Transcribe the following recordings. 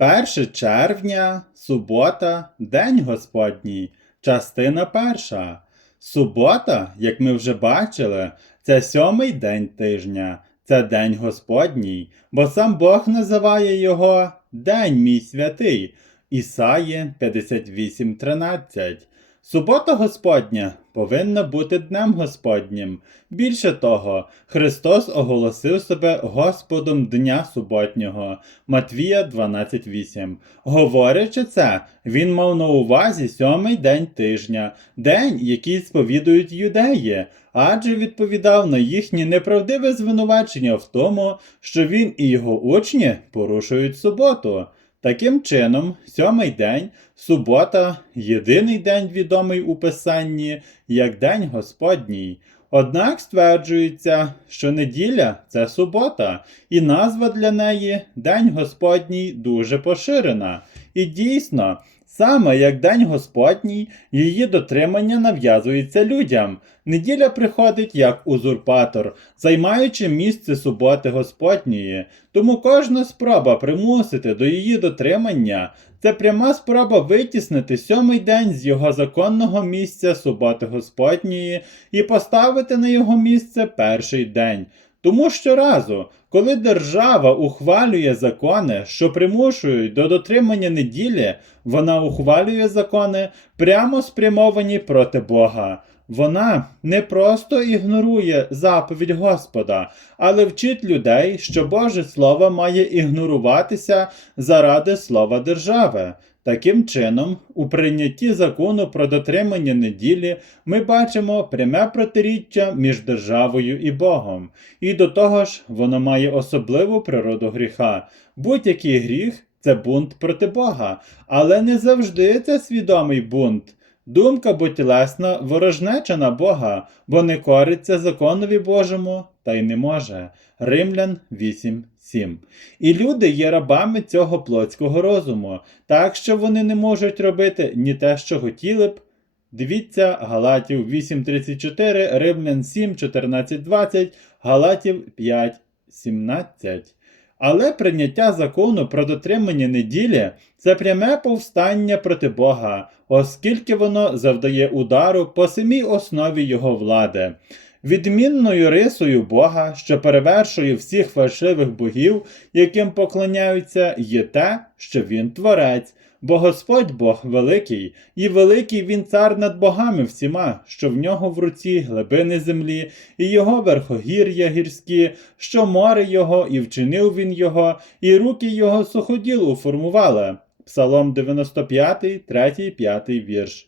1 червня, субота, День Господній, частина перша. Субота, як ми вже бачили, це сьомий день тижня, це День Господній, бо сам Бог називає його День мій святий. Ісаї 58.13. Субота Господня повинна бути днем Господнім. Більше того, Христос оголосив себе Господом Дня суботнього. Матвія 12.8. Говорячи це, він мав на увазі сьомий день тижня, день, який сповідують юдеї, адже відповідав на їхні неправдиве звинувачення в тому, що він і його учні порушують суботу. Таким чином, сьомий день, субота, єдиний день відомий у Писанні як День Господній. Однак стверджується, що неділя це субота, і назва для неї День Господній дуже поширена. І дійсно, саме як День Господній, її дотримання нав'язується людям. Неділя приходить як узурпатор, займаючи місце суботи Господньої. Тому кожна спроба примусити до її дотримання це пряма спроба витіснити сьомий день з його законного місця суботи Господньої і поставити на його місце перший день. Тому щоразу, коли держава ухвалює закони, що примушують до дотримання неділі, вона ухвалює закони прямо спрямовані проти Бога. Вона не просто ігнорує заповідь Господа, але вчить людей, що Боже Слово має ігноруватися заради слова держави. Таким чином, у прийнятті закону про дотримання неділі ми бачимо пряме протиріччя між державою і Богом, і до того ж, воно має особливу природу гріха. Будь-який гріх це бунт проти Бога, але не завжди це свідомий бунт. Думка бо тілесна ворожнеча на Бога, бо не кориться законові Божому, та й не може. Римлян 8.7. І люди є рабами цього плотського розуму, так що вони не можуть робити ні те, що хотіли б. Дивіться Галатів 8.34, Римлян 7.14.20, Галатів 5.17. Але прийняття закону про дотримання неділі це пряме повстання проти Бога, оскільки воно завдає удару по самій основі його влади. Відмінною рисою Бога, що перевершує всіх фальшивих богів, яким поклоняються, є те, що Він творець, бо Господь Бог великий, і великий він цар над богами всіма, що в нього в руці глибини землі, і його верхогір'я гірські, що море його, і вчинив він його, і руки його суходіл уформували. Псалом 95, 3, 5 вірш.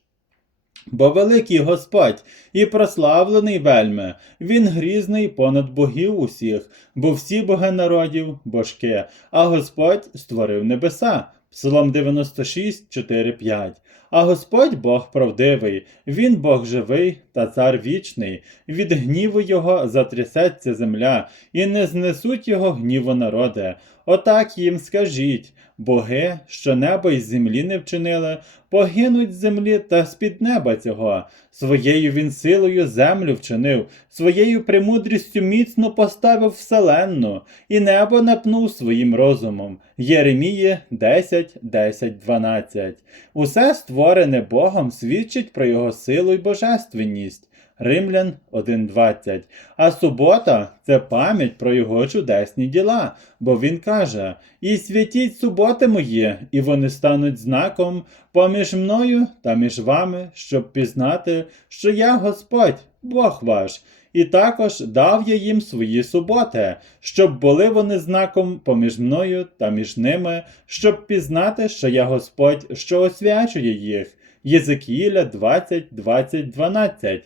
Бо великий Господь і прославлений вельми, він грізний понад богів усіх, бо всі боги народів божки, а Господь створив небеса. Псалом 96, 4, 5. А Господь Бог правдивий, Він Бог живий та цар вічний. Від гніву його затрясеться земля, і не знесуть його гніву народи. Отак їм скажіть боги, що небо й землі не вчинили, погинуть з землі та з-під неба цього. Своєю він силою землю вчинив, своєю премудрістю міцно поставив вселенну, і небо напнув своїм розумом. Єремії 10, 10, 12. Усе створене Богом свідчить про його силу й божественність. Римлян 1.20. А субота це пам'ять про його чудесні діла, бо він каже: І святіть суботи мої, і вони стануть знаком поміж мною та між вами, щоб пізнати, що я Господь, Бог ваш. І також дав я їм свої суботи, щоб були вони знаком поміж мною та між ними, щоб пізнати, що я Господь, що освячує їх. Єзекіїля 20, 20, 12.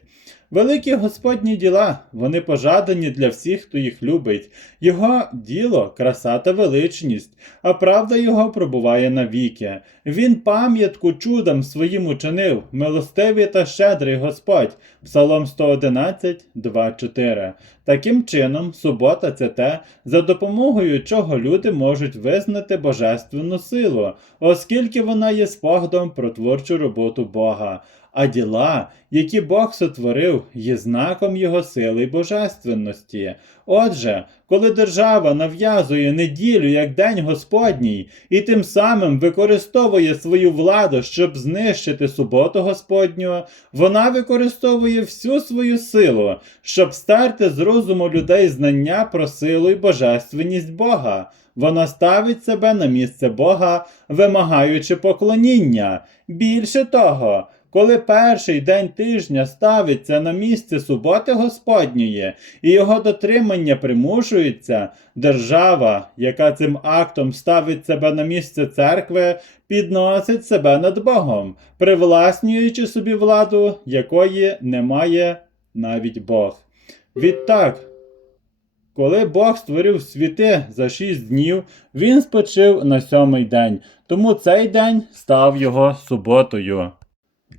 Великі Господні діла, вони пожадані для всіх, хто їх любить. Його діло, краса та величність, а правда його пробуває навіки. Він пам'ятку чудом своїм учинив, милостивий та щедрий Господь. Псалом 111, 2, 4. Таким чином, субота це те, за допомогою чого люди можуть визнати божественну силу, оскільки вона є спогадом про творчу роботу Бога. А діла, які Бог сотворив, є знаком Його сили й божественності. Отже, коли держава нав'язує неділю як День Господній і тим самим використовує свою владу, щоб знищити суботу Господню, вона використовує всю свою силу, щоб стерти з розуму людей знання про силу й божественність Бога. Вона ставить себе на місце Бога, вимагаючи поклоніння. Більше того, коли перший день тижня ставиться на місце суботи Господньої і його дотримання примушується, держава, яка цим актом ставить себе на місце церкви, підносить себе над Богом, привласнюючи собі владу, якої не має навіть Бог. Відтак, коли Бог створив світи за шість днів, він спочив на сьомий день, тому цей день став його суботою.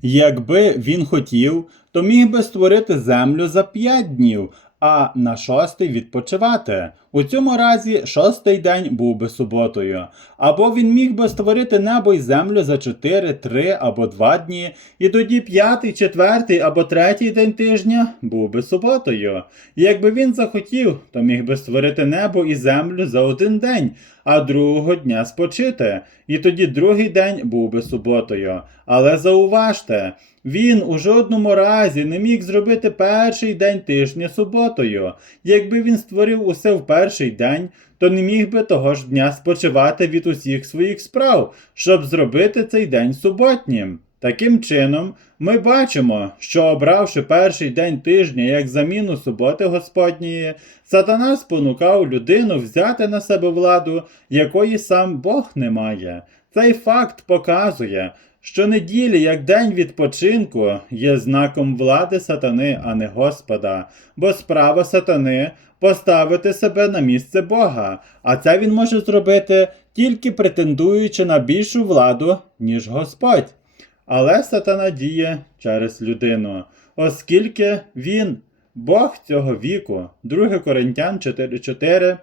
Якби він хотів, то міг би створити землю за п'ять днів, а на шостий відпочивати. У цьому разі шостий день був би суботою. Або він міг би створити небо й землю за чотири, три або два дні, і тоді п'ятий, четвертий або третій день тижня був би суботою. Якби він захотів, то міг би створити небо і землю за один день, а другого дня спочити, і тоді другий день був би суботою. Але зауважте, він у жодному разі не міг зробити перший день тижня суботою. Якби він створив усе в перший день, то не міг би того ж дня спочивати від усіх своїх справ, щоб зробити цей день суботнім. Таким чином, ми бачимо, що обравши перший день тижня як заміну суботи Господньої, сатана спонукав людину взяти на себе владу, якої сам Бог не має. Цей факт показує, що неділя як день відпочинку є знаком влади сатани, а не Господа, бо справа сатани поставити себе на місце Бога, а це він може зробити тільки претендуючи на більшу владу, ніж Господь. Але сатана діє через людину, оскільки він Бог цього віку, 2 Коринтян 4.4,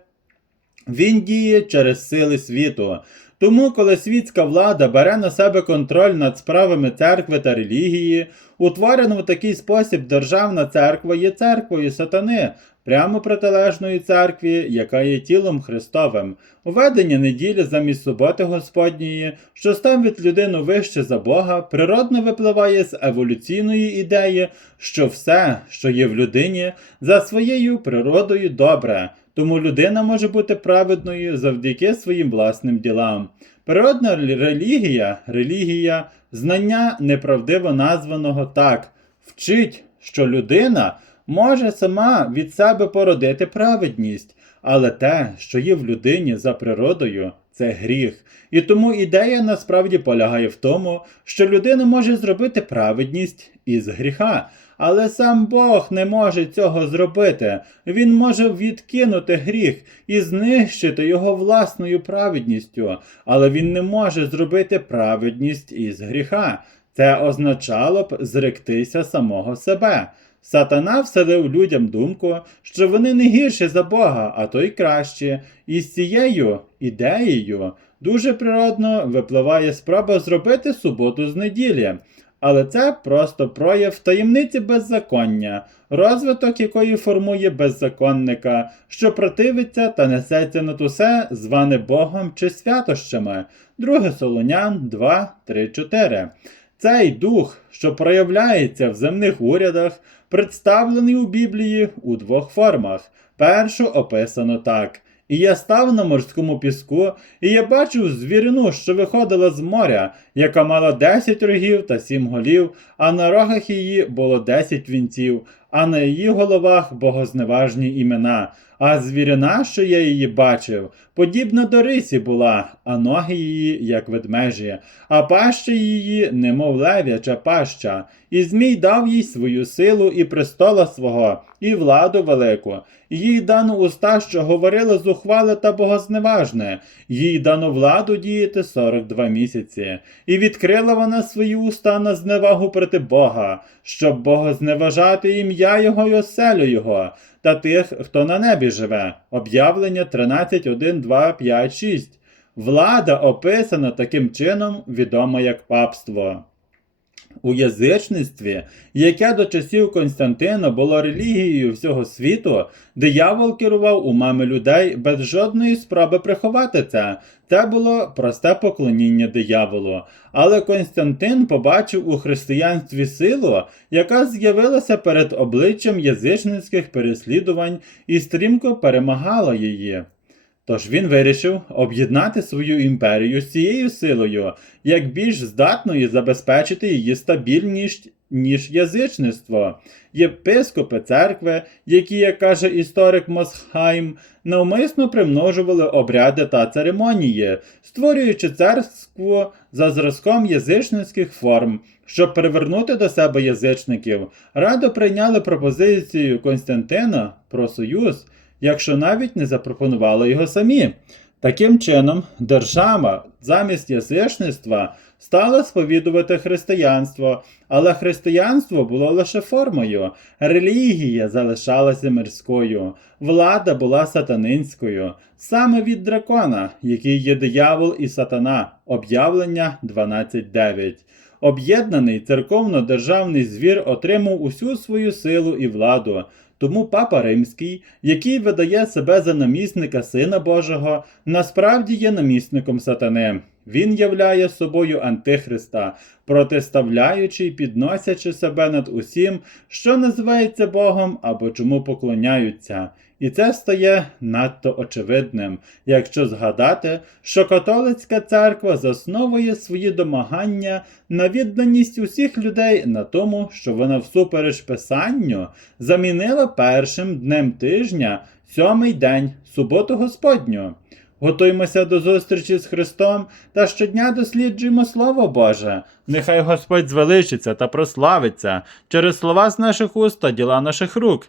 він діє через сили світу. Тому, коли світська влада бере на себе контроль над справами церкви та релігії, утворена в такий спосіб державна церква є церквою сатани, прямо протилежною церкві, яка є тілом Христовим. Уведення неділі замість суботи Господньої, що ставить людину вище за Бога, природно випливає з еволюційної ідеї, що все, що є в людині, за своєю природою добре. Тому людина може бути праведною завдяки своїм власним ділам. Природна релігія, релігія, знання неправдиво названого так, вчить, що людина може сама від себе породити праведність, але те, що є в людині за природою, це гріх. І тому ідея насправді полягає в тому, що людина може зробити праведність із гріха. Але сам Бог не може цього зробити. Він може відкинути гріх і знищити його власною праведністю, але він не може зробити праведність із гріха. Це означало б зректися самого себе. Сатана вселив людям думку, що вони не гірші за Бога, а то й кращі. І з цією ідеєю дуже природно випливає спроба зробити суботу з неділі. Але це просто прояв таємниці беззаконня, розвиток якої формує беззаконника, що противиться та несеться над усе, зване Богом чи святощами. 2 Солонян 2, 3, 4. Цей дух, що проявляється в земних урядах, представлений у Біблії у двох формах. Першу описано так. І я став на морському піску, і я бачив звірину, що виходила з моря, яка мала десять рогів та сім голів, а на рогах її було десять вінців, а на її головах богозневажні імена. А звірина, що я її бачив, подібна до рисі була, а ноги її, як ведмежі, а паща її, немов лев'яча паща. І Змій дав їй свою силу і престола свого, і владу велику. Їй дано уста, що говорили зухвале та богозневажне, їй дано владу діяти 42 місяці, і відкрила вона свої уста на зневагу проти Бога, щоб богозневажати ім'я Його й оселю Його, та тих, хто на небі живе. Об'явлення 13, 1, 2, 5, 6. Влада описана таким чином, відома як папство. У язичництві, яке до часів Константина було релігією всього світу, диявол керував умами людей без жодної спроби приховати це. Це було просте поклоніння дияволу. Але Константин побачив у християнстві силу, яка з'явилася перед обличчям язичницьких переслідувань і стрімко перемагала її. Тож він вирішив об'єднати свою імперію з цією силою, як більш здатною забезпечити її стабільність, ніж язичництво. Єпископи церкви, які, як каже історик Мосхайм, навмисно примножували обряди та церемонії, створюючи церкву за зразком язичницьких форм, щоб привернути до себе язичників. Радо прийняли пропозицію Константина про союз, якщо навіть не запропонували його самі. Таким чином, держава замість язичництва стала сповідувати християнство, але християнство було лише формою, релігія залишалася мирською, влада була сатанинською, саме від дракона, який є диявол і сатана, об'явлення 12.9. Об'єднаний церковно-державний звір отримав усю свою силу і владу. Тому Папа Римський, який видає себе за намісника Сина Божого, насправді є намісником сатани. Він являє собою Антихриста, протиставляючи й підносячи себе над усім, що називається Богом або чому поклоняються. І це стає надто очевидним, якщо згадати, що католицька церква засновує свої домагання на відданість усіх людей на тому, що вона всупереч Писанню замінила першим днем тижня сьомий день суботу Господню. Готуємося до зустрічі з Христом та щодня досліджуємо Слово Боже. Нехай Господь звеличиться та прославиться через слова з наших уст та діла наших рук.